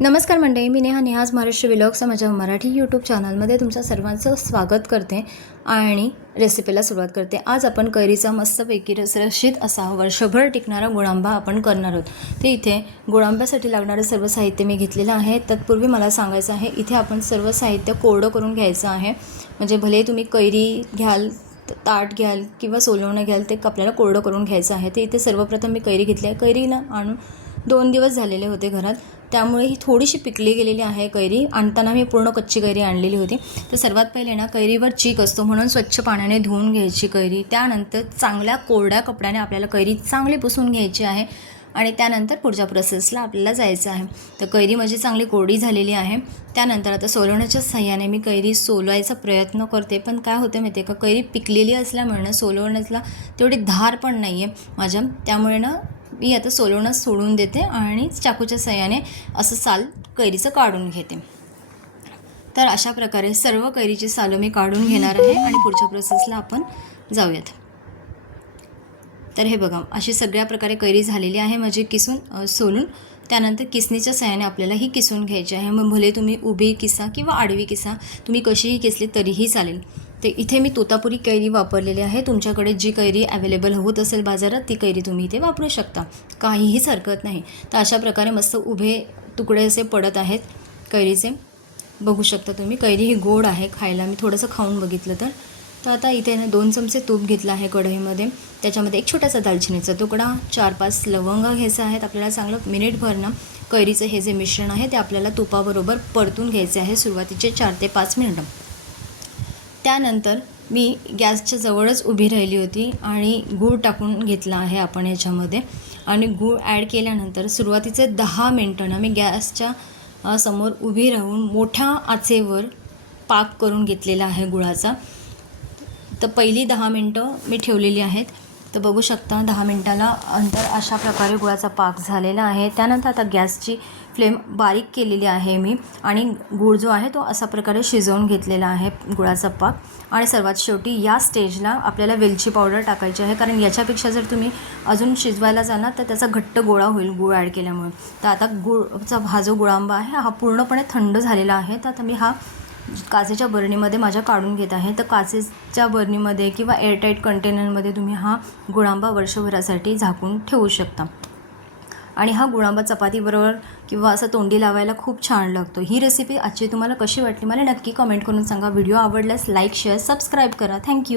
नमस्कार मंडळी, मी नेहाज महाराष्ट्र व्लॉग्स माझ्या मराठी यूट्यूब चॅनलमध्ये तुमचं सर्वांचं स्वागत करते आणि रेसिपीला सुरुवात करते। आज आपण कैरीचा मस्तपैकी रसरशीत असा वर्षभर टिकणारा गुळांबा आपण करणार आहोत। ते इथे गुळांब्यासाठी लागणारे सर्व साहित्य मी घेतलेलं आहे। तत्पूर्वी मला सांगायचं आहे, इथे आपण सर्व साहित्य कोरडं करून घ्यायचं आहे। म्हणजे भले तुम्ही कैरी घ्याल, ताट घ्याल किंवा सोलवणं घ्याल, ते आपल्याला कोरडं करून घ्यायचं आहे। ते इथे सर्वप्रथम मी कैरी घेतली आहे। कैरीला आणून 2 दिवस झालेले होते घरात, त्यामुळे ही थोडीशी पिकली गेलेली आहे कैरी। आणताना मी पूर्ण कच्ची कैरी आणलेली होती। तर सर्वात पहिले ना, कैरीवर चीक असतो म्हणून स्वच्छ पाण्याने धुवून घ्यायची कैरी। त्यानंतर चांगल्या कोरड्या कपड्याने आपल्याला कैरी चांगली पुसून घ्यायची आहे आणि त्यानंतर पुढच्या प्रोसेसला आपल्याला जायचं आहे। तर कैरी माझी चांगली कोरडी झालेली आहे। त्यानंतर आता सोलवण्याच्या सहाय्याने मी कैरी सोलवायचा प्रयत्न करते, पण काय होते माहिती आहे का, कैरी पिकलेली असल्यामुळे सोलवण्याला तेवढी धार पण नाही आहे माझ्या, त्यामुळे ना मी आता सोलवणं सोडून देते आणि चाकूच्या सहाय्याने असं साल कैरीचं काढून घेते। तर अशा प्रकारे सर्व कैरीची सालं मी काढून घेणार आहे आणि पुढच्या प्रोसेसला आपण जाऊयात। तर हे बघा, अशी सगळ्या प्रकारे कैरी झालेली आहे माझी किसून सोलून। त्यानंतर किसणीच्या सहाय्याने आपल्याला ही किसून घ्यायची आहे। मग भले तुम्ही उभी किसा किंवा आडवी किसा, तुम्ही कशीही किसली तरीही चालेल। ते इथे मी तोतापुरी कैरी वापरलेली आहे। तुमच्याकडे जी कैरी अवेलेबल होत असेल बाजारात, ती कैरी तुम्ही इथे वापरू शकता, काहीही हरकत नाही। तर अशा प्रकारे मस्त उभे तुकडे असे पडत आहेत कैरीचे, बघू शकता तुम्ही। कैरी ही गोड आहे खायला, मी थोडंसं खाऊन बघितलं तर। आता इथे ना 2 चमचे तूप घेतलं आहे कढईमध्ये। त्याच्यामध्ये एक छोटासा दालचिनीचा तुकडा, 4-5 लवंगा घ्यायचा आहेत आपल्याला। चांगलं मिनिटभर ना कैरीचं हे जे मिश्रण आहे ते आपल्याला तुपाबरोबर परतून घ्यायचे आहे, सुरुवातीचे 4 ते 5 मिनिटं। त्यानंतर मी गॅसच्या जवळच उभी राहिली होती आणि गूळ टाकून घेतला आहे आपण याच्यामध्ये। आणि गूळ ॲड केल्यानंतर सुरुवातीचे 10 मिनिटं ना मी गॅसच्या समोर उभी राहून मोठ्या आचेवर पाक करून घेतलेला आहे गुळाचा। तर पहिली 10 मिनिटं मी ठेवलेली आहेत। तर बघू शकता 10 मिनिटाला नंतर अशा प्रकारे गुळाचा पाक झालेला आहे। त्यानंतर आता गॅसची फ्लेम बारीक केलेली आहे मी आणि गूळ जो आहे तो अशा प्रकारे शिजवून घेतलेला आहे गुळाचा पाक। आणि सर्वात शेवटी या स्टेजला आपल्याला वेलची पावडर टाकायची आहे, कारण याच्यापेक्षा जर तुम्ही अजून शिजवायला जाणार तर त्याचा घट्ट गोळा होईल गूळ ॲड केल्यामुळे। तर आता गूळचा हा जो गुळांबा आहे हा पूर्णपणे थंड झालेला आहे। तर आता मी हा काचेच्या बरणीमध्ये माझ्या काढून घेत आहे। तर काचेच्या बरणीमध्ये किंवा एअरटाईट कंटेनरमध्ये तुम्ही हा गुळांबा वर्षभरासाठी झाकून ठेवू शकता। आणि हा गुळांबा चपातीबरोबर किंवा असं तोंडी लावायला खूप छान लागतो। ही रेसिपी आजची तुम्हाला कशी वाटली मला नक्की कमेंट करून सांगा। व्हिडिओ आवडल्यास लाईक, शेअर, सबस्क्राईब करा। थँक्यू।